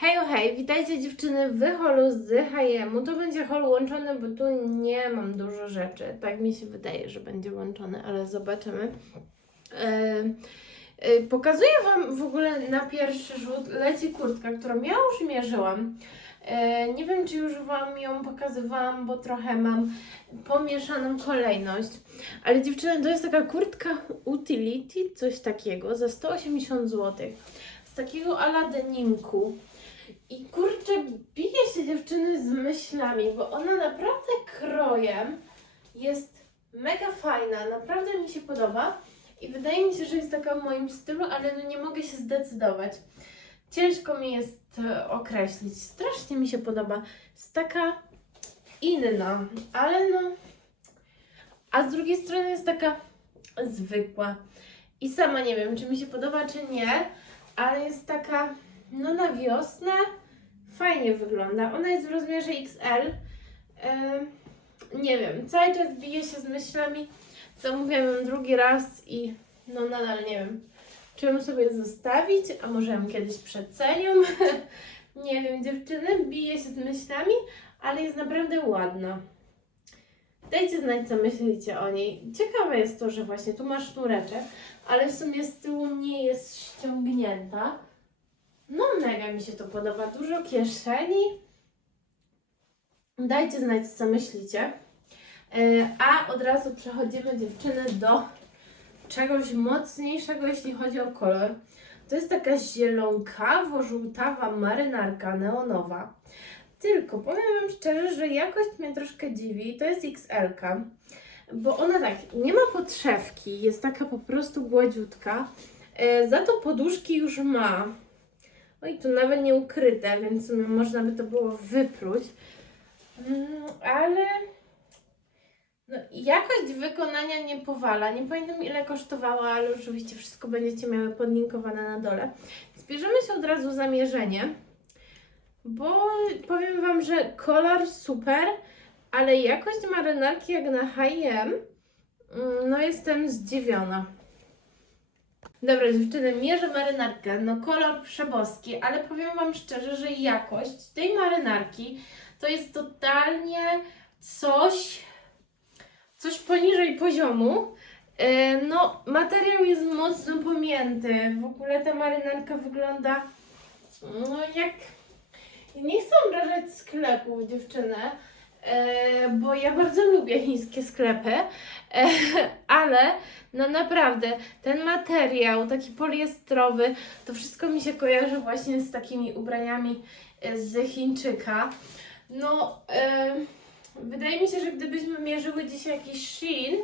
Hej, hej, witajcie dziewczyny w holu z H&M. To będzie hol łączony, bo tu nie mam dużo rzeczy. Tak mi się wydaje, że będzie łączony, ale zobaczymy. Yy, yy, pokazuję Wam w ogóle na pierwszy rzut leci kurtka, którą ja już mierzyłam. Yy, nie wiem, czy już Wam ją pokazywałam, bo trochę mam pomieszaną kolejność. Ale dziewczyny, to jest taka kurtka utility, coś takiego, za 180 zł. Z takiego ala denimku. I kurczę, bije się dziewczyny z myślami, bo ona naprawdę krojem jest mega fajna, naprawdę mi się podoba i wydaje mi się, że jest taka w moim stylu, ale no nie mogę się zdecydować. Ciężko mi jest e, określić. Strasznie mi się podoba. Jest taka inna, ale no. A z drugiej strony jest taka zwykła. I sama nie wiem, czy mi się podoba, czy nie, ale jest taka, no na wiosnę fajnie wygląda. Ona jest w rozmiarze XL. Ym, nie wiem, cały czas bije się z myślami. Zamówiłam ją drugi raz i no nadal nie wiem, czy ją sobie zostawić, a może ją kiedyś przecenią. nie wiem, dziewczyny, bije się z myślami, ale jest naprawdę ładna. Dajcie znać, co myślicie o niej. Ciekawe jest to, że właśnie tu masz sznureczek, ale w sumie z tyłu nie jest ściągnięta. No, mega mi się to podoba. Dużo kieszeni. Dajcie znać, co myślicie. E, A od razu przechodzimy, dziewczyny, do czegoś mocniejszego, jeśli chodzi o kolor. To jest taka zielonkawo-żółtawa marynarka neonowa. Tylko powiem Wam szczerze, że jakość mnie troszkę dziwi. To jest XL, -ka, bo ona tak nie ma podszewki, jest taka po prostu gładziutka. E, Za to poduszki już ma. Oj, tu nawet nie ukryte, więc można by to było wypróć. Mm, ale no, jakość wykonania nie powala. Nie pamiętam ile kosztowała, ale oczywiście wszystko będziecie miały podlinkowane na dole. Zbierzemy się od razu za mierzenie, bo powiem Wam, że kolor super, ale jakość marynarki jak na H&M, no jestem zdziwiona. Dobra, dziewczyny, mierzę marynarkę. No, kolor przeboski, ale powiem Wam szczerze, że jakość tej marynarki to jest totalnie coś, coś poniżej poziomu. E, No, materiał jest mocno pomięty. W ogóle ta marynarka wygląda no jak. Nie chcę obrażać sklepów, dziewczyny, e, bo ja bardzo lubię chińskie sklepy, e, ale no naprawdę ten materiał, taki poliestrowy, to wszystko mi się kojarzy właśnie z takimi ubraniami e, z Chińczyka. No, e, wydaje mi się, że gdybyśmy mierzyły dzisiaj jakiś Shein,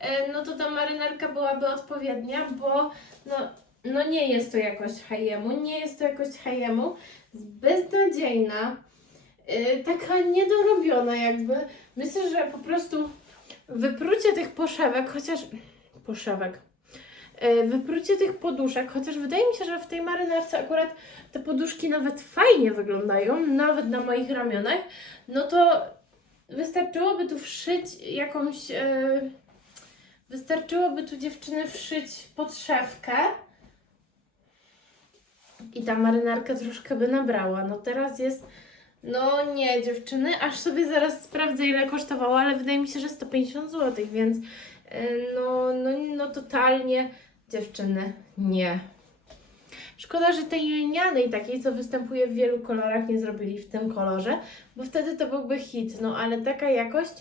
e, no to ta marynarka byłaby odpowiednia, bo no, no nie jest to jakość H&M-u, nie jest to jakość jest beznadziejna, taka niedorobiona jakby. Myślę, że po prostu wyprócie tych poszewek, chociaż poszewek. E, Wyprócie tych poduszek, chociaż wydaje mi się, że w tej marynarce akurat te poduszki nawet fajnie wyglądają, nawet na moich ramionach, no to wystarczyłoby tu wszyć jakąś. E, wystarczyłoby tu dziewczyny wszyć podszewkę i ta marynarka troszkę by nabrała. No teraz jest. No nie, dziewczyny, aż sobie zaraz sprawdzę ile kosztowała, ale wydaje mi się, że 150 zł, więc e, no, no, no totalnie dziewczyny nie. Szkoda, że tej linianej takiej, co występuje w wielu kolorach, nie zrobili w tym kolorze, bo wtedy to byłby hit. No ale taka jakość.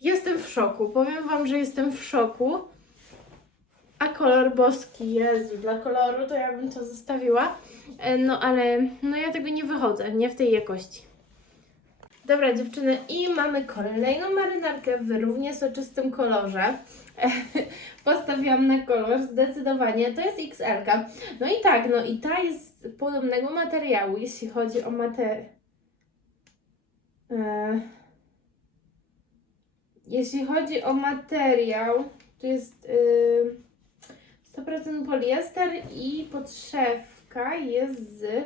Jestem w szoku. Powiem Wam, że jestem w szoku. A kolor boski, Jezu, dla koloru to ja bym to zostawiła. E, No ale no ja tego nie wychodzę, nie w tej jakości. Dobra dziewczyny i mamy kolejną marynarkę w równie soczystym kolorze. Postawiłam na kolor zdecydowanie, to jest XL. -ka. No i tak, no i ta jest z podobnego materiału, jeśli chodzi o materiał. Jeśli chodzi o materiał, to jest yy, 100% poliester i podszewka jest z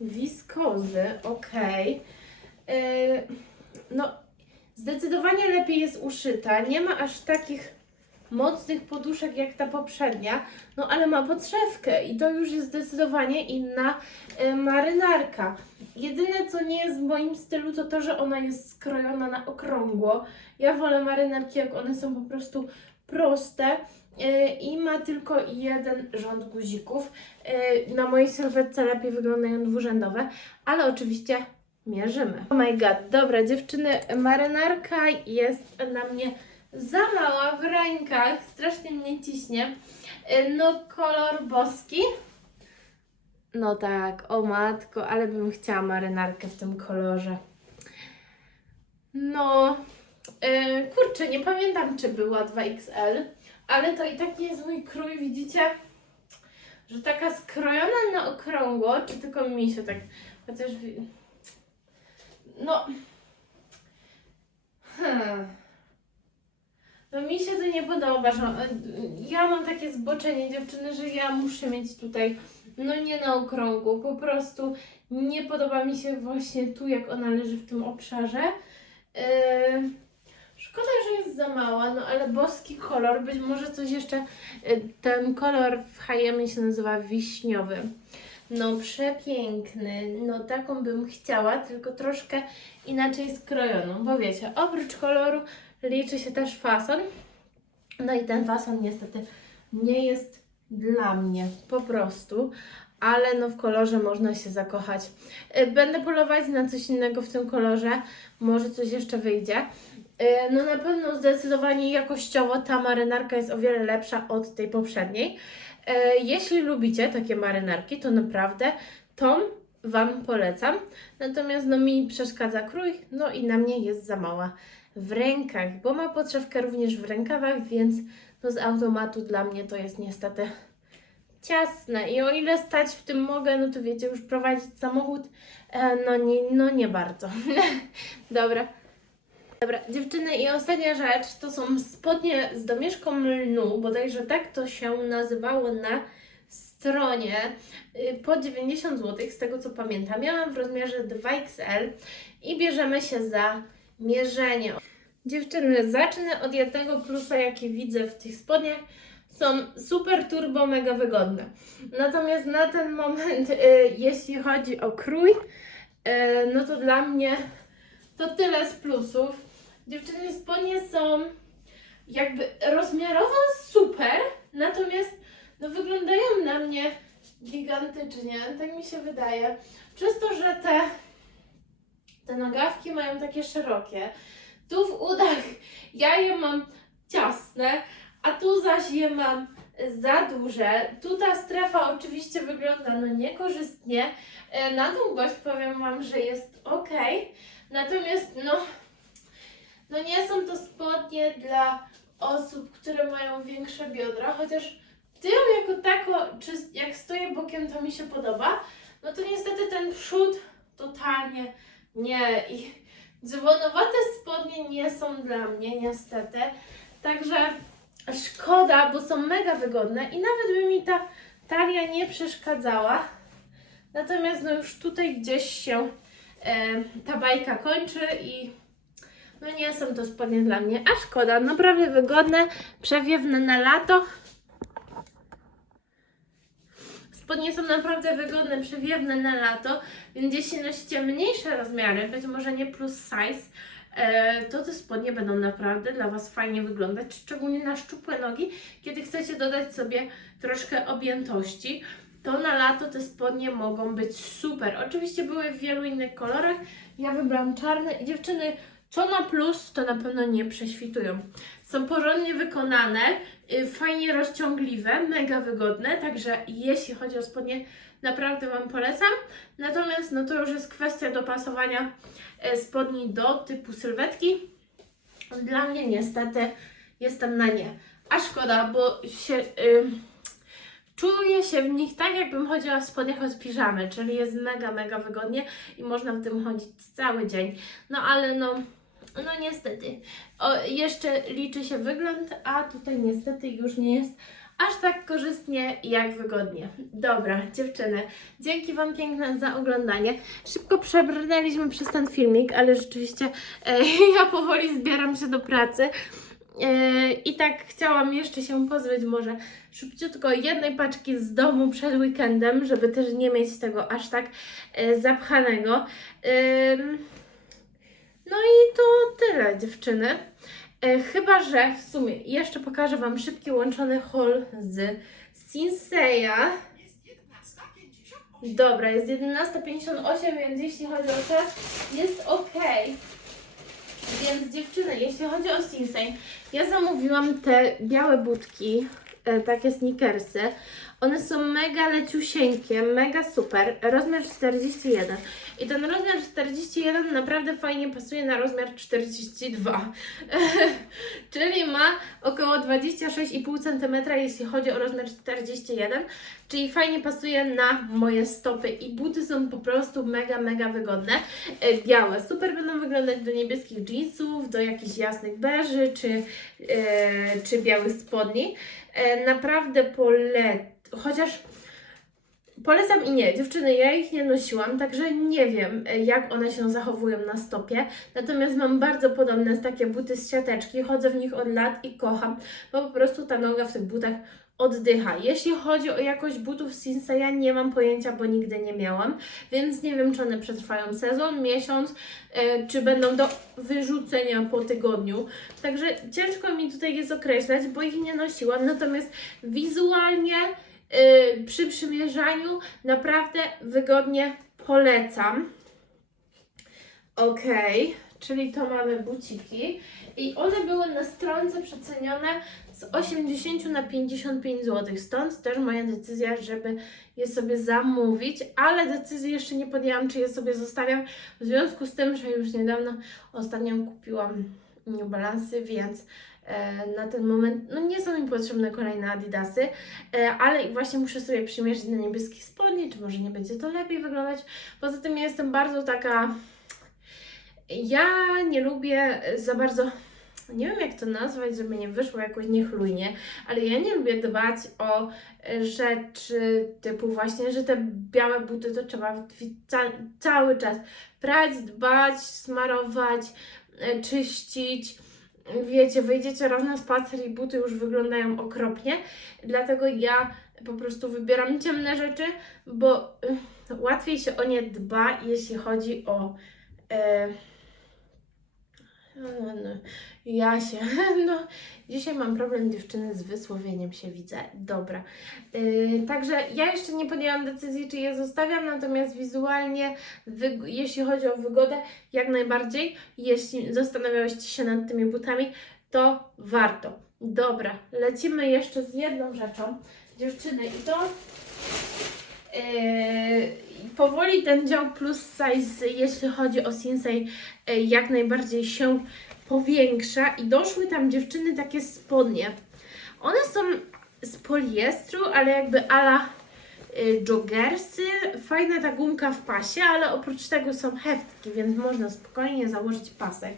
wiskozy, ok. no, zdecydowanie lepiej jest uszyta, nie ma aż takich mocnych poduszek jak ta poprzednia, no ale ma podszewkę i to już jest zdecydowanie inna y, marynarka. Jedyne co nie jest w moim stylu to to, że ona jest skrojona na okrągło. Ja wolę marynarki jak one są po prostu proste i ma tylko jeden rząd guzików. Y, Na mojej sylwetce lepiej wyglądają dwurzędowe, ale oczywiście mierzymy. Oh my god, dobra dziewczyny, marynarka jest na mnie za mała w rękach, strasznie mnie ciśnie. Y, No kolor boski. No tak, o matko, ale bym chciała marynarkę w tym kolorze. No, kurczę, nie pamiętam czy była 2XL, ale to i tak nie jest mój krój, widzicie? Że taka skrojona na okrągło, czy tylko mi się tak, chociaż... No... Hmm. No mi się to nie podoba, że ja mam takie zboczenie dziewczyny, że ja muszę mieć tutaj, no nie na okrągło, po prostu nie podoba mi się właśnie tu, jak ona leży w tym obszarze. Yy, szkoda, że jest za mała, no ale boski kolor, być może coś jeszcze, yy, ten kolor w H&M się nazywa wiśniowy. No przepiękny, no taką bym chciała, tylko troszkę inaczej skrojoną, bo wiecie, oprócz koloru liczy się też fason. No i ten fason niestety nie jest dla mnie po prostu, ale no w kolorze można się zakochać. Y, Będę polować na coś innego w tym kolorze, może coś jeszcze wyjdzie. Y, No na pewno zdecydowanie jakościowo ta marynarka jest o wiele lepsza od tej poprzedniej. Y, Jeśli lubicie takie marynarki, to naprawdę tą Wam polecam. Natomiast no mi przeszkadza krój, no i na mnie jest za mała w rękach, bo ma podszewkę również w rękawach, więc no z automatu dla mnie to jest niestety ciasne. I o ile stać w tym mogę, no to wiecie, już prowadzić samochód, e, no nie, no nie bardzo. Dobra. Dobra, dziewczyny i ostatnia rzecz to są spodnie z domieszką lnu, bodajże tak to się nazywało na stronie y, po 90 zł, z tego co pamiętam. Miałam w rozmiarze 2XL i bierzemy się za mierzenie. Dziewczyny, zacznę od jednego plusa, jaki widzę w tych spodniach. Są super turbo mega wygodne. Natomiast na ten moment, y, jeśli chodzi o krój, y, no to dla mnie to tyle z plusów. Dziewczyny, spodnie są jakby rozmiarowo super, natomiast no wyglądają na mnie gigantycznie, tak mi się wydaje. Przez to, że te, te nogawki mają takie szerokie, tu w udach ja je mam ciasne, a tu zaś je mam za duże. Tu ta strefa oczywiście wygląda no niekorzystnie. E, Na długość powiem Wam, że jest ok. Natomiast no, no nie są to spodnie dla osób, które mają większe biodra, chociaż tył jako tako, czy jak stoję bokiem, to mi się podoba. No to niestety ten przód totalnie nie. I dzwonowate spodnie nie są dla mnie, niestety. Także szkoda, bo są mega wygodne i nawet by mi ta talia nie przeszkadzała. Natomiast no już tutaj gdzieś się e, ta bajka kończy i no nie są to spodnie dla mnie, a szkoda, naprawdę wygodne, przewiewne na lato. Spodnie są naprawdę wygodne, przewiewne na lato, więc jeśli nosicie mniejsze rozmiary, być może nie plus size, e, to te spodnie będą naprawdę dla Was fajnie wyglądać, szczególnie na szczupłe nogi, kiedy chcecie dodać sobie troszkę objętości. To na lato te spodnie mogą być super. Oczywiście były w wielu innych kolorach. Ja wybrałam czarne dziewczyny, co na plus, to na pewno nie prześwitują. Są porządnie wykonane, y, fajnie rozciągliwe, mega wygodne, także jeśli chodzi o spodnie, naprawdę Wam polecam. Natomiast no to już jest kwestia dopasowania e, spodni do typu sylwetki. Dla mnie niestety jestem na nie. A szkoda, bo się, y, czuję się w nich tak, jakbym chodziła w spodniach od piżamy, czyli jest mega, mega wygodnie i można w tym chodzić cały dzień. No ale no, no niestety, o, jeszcze liczy się wygląd, a tutaj niestety już nie jest aż tak korzystnie jak wygodnie. Dobra, dziewczyny, dzięki Wam piękne za oglądanie. Szybko przebrnęliśmy przez ten filmik, ale rzeczywiście e, ja powoli zbieram się do pracy. Yy, I tak chciałam jeszcze się pozbyć może szybciutko jednej paczki z domu przed weekendem, żeby też nie mieć tego aż tak yy, zapchanego. Ym, No i to tyle dziewczyny. Yy, Chyba, że w sumie jeszcze pokażę Wam szybki łączony haul z Sinseya. Dobra, jest 11.58, więc jeśli chodzi o czas, jest ok. Więc dziewczyny, jeśli chodzi o Sinsei, ja zamówiłam te białe budki, e, takie sneakersy. One są mega leciusieńkie, mega super. Rozmiar 41. I ten rozmiar 41 naprawdę fajnie pasuje na rozmiar 42. Czyli ma około 26,5 cm, jeśli chodzi o rozmiar 41. Czyli fajnie pasuje na moje stopy. I buty są po prostu mega, mega wygodne. E, Białe. Super będą wyglądać do niebieskich jeansów, do jakichś jasnych beży, czy, e, czy białych spodni. E, naprawdę polecam. Chociaż polecam i nie. Dziewczyny, ja ich nie nosiłam, także nie wiem, jak one się zachowują na stopie. Natomiast mam bardzo podobne takie buty z siateczki. Chodzę w nich od lat i kocham, bo po prostu ta noga w tych butach oddycha. Jeśli chodzi o jakość butów Sinseya, nie mam pojęcia, bo nigdy nie miałam, więc nie wiem, czy one przetrwają sezon, miesiąc, e, czy będą do wyrzucenia po tygodniu. Także ciężko mi tutaj jest określać, bo ich nie nosiłam, natomiast wizualnie przy przymierzaniu naprawdę wygodnie polecam. Ok, czyli to mamy buciki i one były na stronce przecenione z 80 na 55 zł. Stąd też moja decyzja, żeby je sobie zamówić, ale decyzji jeszcze nie podjęłam, czy je sobie zostawiam, w związku z tym, że już niedawno ostatnio kupiłam New Balance, więc na ten moment no nie są mi potrzebne kolejne Adidasy, e, ale właśnie muszę sobie przymierzyć na niebieskich spodni, czy może nie będzie to lepiej wyglądać. Poza tym ja jestem bardzo taka... Ja nie lubię za bardzo nie wiem jak to nazwać, żeby nie wyszło jakoś niechlujnie, ale ja nie lubię dbać o e, rzeczy typu właśnie, że te białe buty to trzeba cały czas prać, dbać, smarować, e, czyścić. Wiecie, wyjdziecie raz na spacer i buty już wyglądają okropnie, dlatego ja po prostu wybieram ciemne rzeczy, bo e, łatwiej się o nie dba, jeśli chodzi o... E, no, no, ja się, no, dzisiaj mam problem dziewczyny z wysłowieniem się, widzę. Dobra. Yy, także ja jeszcze nie podjęłam decyzji, czy je zostawiam, natomiast wizualnie, jeśli chodzi o wygodę, jak najbardziej. Jeśli zastanawiałyście się nad tymi butami, to warto. Dobra, lecimy jeszcze z jedną rzeczą, dziewczyny, i to. Yy, powoli ten dział plus size, jeśli chodzi o Sinsei, yy, jak najbardziej się powiększa i doszły tam dziewczyny takie spodnie. One są z poliestru, ale jakby ala y, joggersy. Fajna ta gumka w pasie, ale oprócz tego są heftki, więc można spokojnie założyć pasek.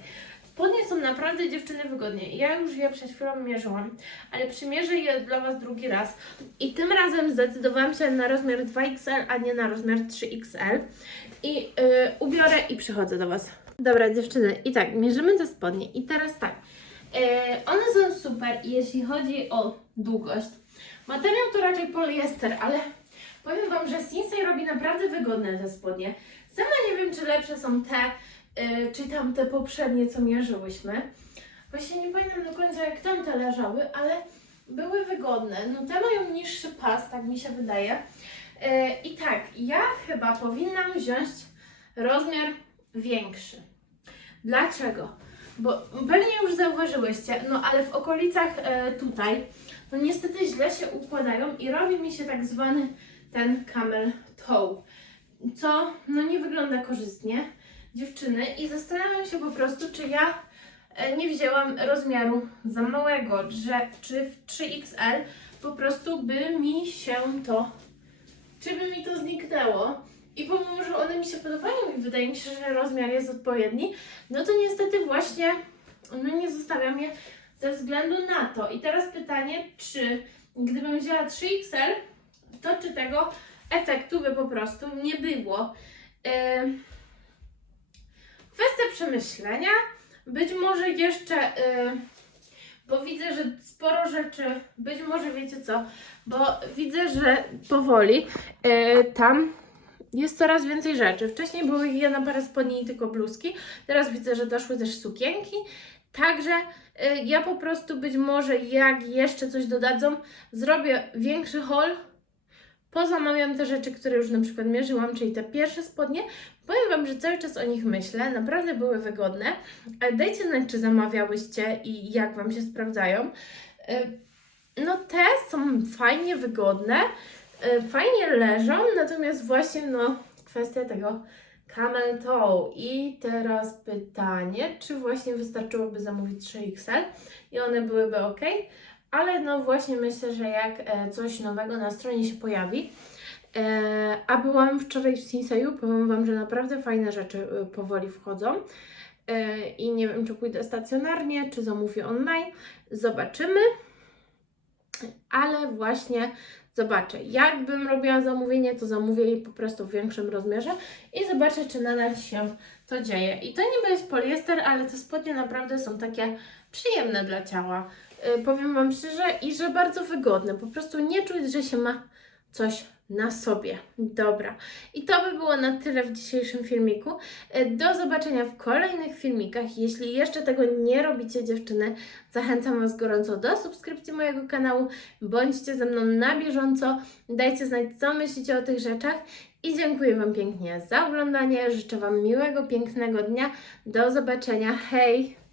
Spodnie są naprawdę dziewczyny wygodnie. Ja już je przed chwilą mierzyłam, ale przymierzę je dla Was drugi raz. I tym razem zdecydowałam się na rozmiar 2XL, a nie na rozmiar 3XL. I y, ubiorę i przychodzę do Was. Dobra dziewczyny, i tak, mierzymy te spodnie. I teraz tak, e, one są super, jeśli chodzi o długość. Materiał to raczej poliester, ale powiem Wam, że Sinsei robi naprawdę wygodne te spodnie. Sama nie wiem, czy lepsze są te, czy tamte poprzednie, co mierzyłyśmy. Właśnie nie pamiętam do końca, jak tamte leżały, ale były wygodne. No te mają niższy pas, tak mi się wydaje. E, I tak, ja chyba powinnam wziąć rozmiar większy. Dlaczego? Bo pewnie już zauważyłyście, no ale w okolicach e, tutaj, no niestety źle się układają i robi mi się tak zwany ten camel toe, co no nie wygląda korzystnie dziewczyny i zastanawiam się po prostu, czy ja e, nie wzięłam rozmiaru za małego, że czy w 3XL po prostu by mi się to, czy by mi to zniknęło. I pomimo, że one mi się podobają i wydaje mi się, że rozmiar jest odpowiedni, no to niestety właśnie no nie zostawiam je ze względu na to. I teraz pytanie, czy gdybym wzięła 3XL, to czy tego efektu by po prostu nie było. Ym, Kwestia przemyślenia. Być może jeszcze, y, bo widzę, że sporo rzeczy, być może wiecie co, bo widzę, że powoli e, tam jest coraz więcej rzeczy. Wcześniej były jedna para spodni i tylko bluzki, teraz widzę, że doszły też sukienki, także e, ja po prostu być może jak jeszcze coś dodadzą, zrobię większy haul, Pozamawiam te rzeczy, które już na przykład mierzyłam, czyli te pierwsze spodnie. Powiem Wam, że cały czas o nich myślę, naprawdę były wygodne. Dajcie znać, czy zamawiałyście i jak Wam się sprawdzają. E, No te są fajnie wygodne, e, fajnie leżą, natomiast właśnie no kwestia tego camel toe. I teraz pytanie, czy właśnie wystarczyłoby zamówić 3XL i one byłyby ok? Ale no właśnie myślę, że jak e, coś nowego na stronie się pojawi, e, a byłam wczoraj w Sinseju, powiem Wam, że naprawdę fajne rzeczy e, powoli wchodzą. I nie wiem, czy pójdę stacjonarnie, czy zamówię online. Zobaczymy. Ale właśnie zobaczę. Jakbym robiła zamówienie, to zamówię je po prostu w większym rozmiarze i zobaczę, czy nadal się to dzieje. I to niby jest poliester, ale te spodnie naprawdę są takie przyjemne dla ciała. Y, powiem Wam szczerze i że bardzo wygodne. Po prostu nie czuć, że się ma coś na sobie. Dobra. I to by było na tyle w dzisiejszym filmiku. Y, Do zobaczenia w kolejnych filmikach. Jeśli jeszcze tego nie robicie, dziewczyny, zachęcam Was gorąco do subskrypcji mojego kanału. Bądźcie ze mną na bieżąco. Dajcie znać, co myślicie o tych rzeczach. I dziękuję Wam pięknie za oglądanie. Życzę Wam miłego, pięknego dnia. Do zobaczenia. Hej!